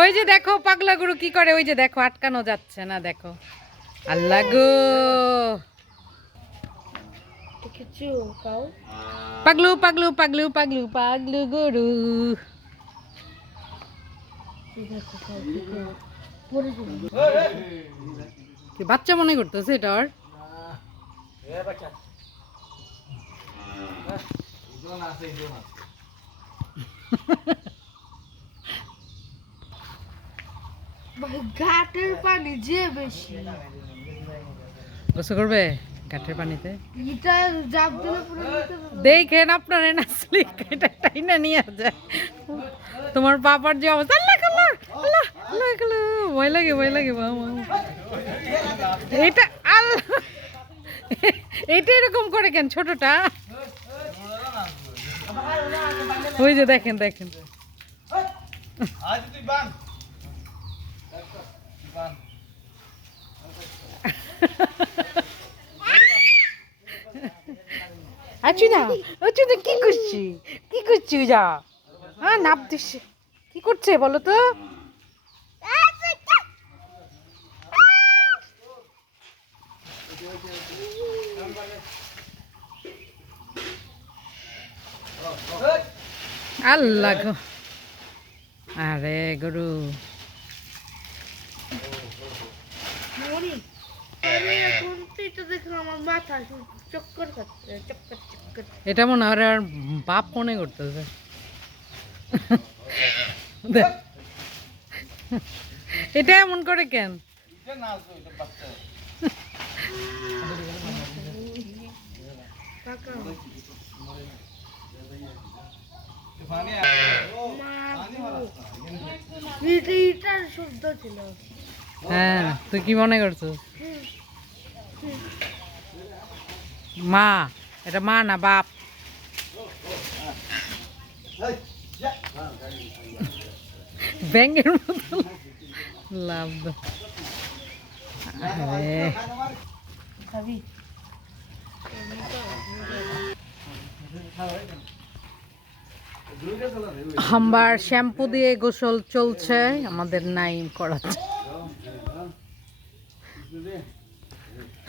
ওই যে দেখো পাগলা গরু কি করে, ওই যে দেখো আটকানো যাচ্ছে না, দেখো। আল্লাহ গো, পাগলু পাগলু পাগলু পাগলু পাগলু গরু। কি বাচ্চা মনে করতেছে এটা? আর ঘাটের পানি যে বেশি গোসল করবে ঘাটের পানিতে? এটা জাপ দিলে পুরো দেখেন আপনার নাচলি এটা টাইনা নিয়ে যায়। তোমার বাবার যে অবস্থা, আল্লাহ আল্লাহ আল্লাহ আল্লাহ আল্লাহ, ভয় লাগে ভয় লাগে বাবা। এটা আল্লাহ, এটা এরকম করে কেন ছোটটা? ওই যে দেখেন দেখেন, আচ্ছা না আচ্ছা না, কি করছি কি করছি? যা হ্যাঁ নাপ দিস, কি করছে বলো তো? আল্লাহ গো, আরে গরু এটা মনে হয় আর বাপ মনে করতেছে। এটা এমন করে কেন? হ্যাঁ তুই কি মনে করছো? মা, এটা মা না বাপ। ব্যাঙের মতো লাভ। আমার শ্যাম্পু দিয়ে গোসল চলছে, আমাদের নাইম করাচ্ছে।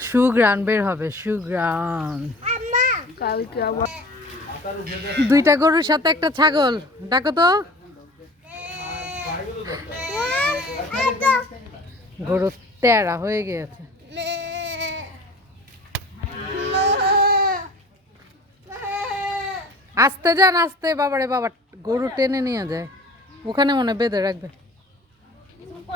সুগ্রান বের হবে, সুগ্রান। দুইটা গরুর সাথে একটা ছাগল, ডাকো তো। গরু তেরা হয়ে গিয়েছে। আস্তে যান আস্তে, বাবারে বাবা, গরু টেনে নিয়ে যায়, ওখানে মনে বেঁধে রাখবে।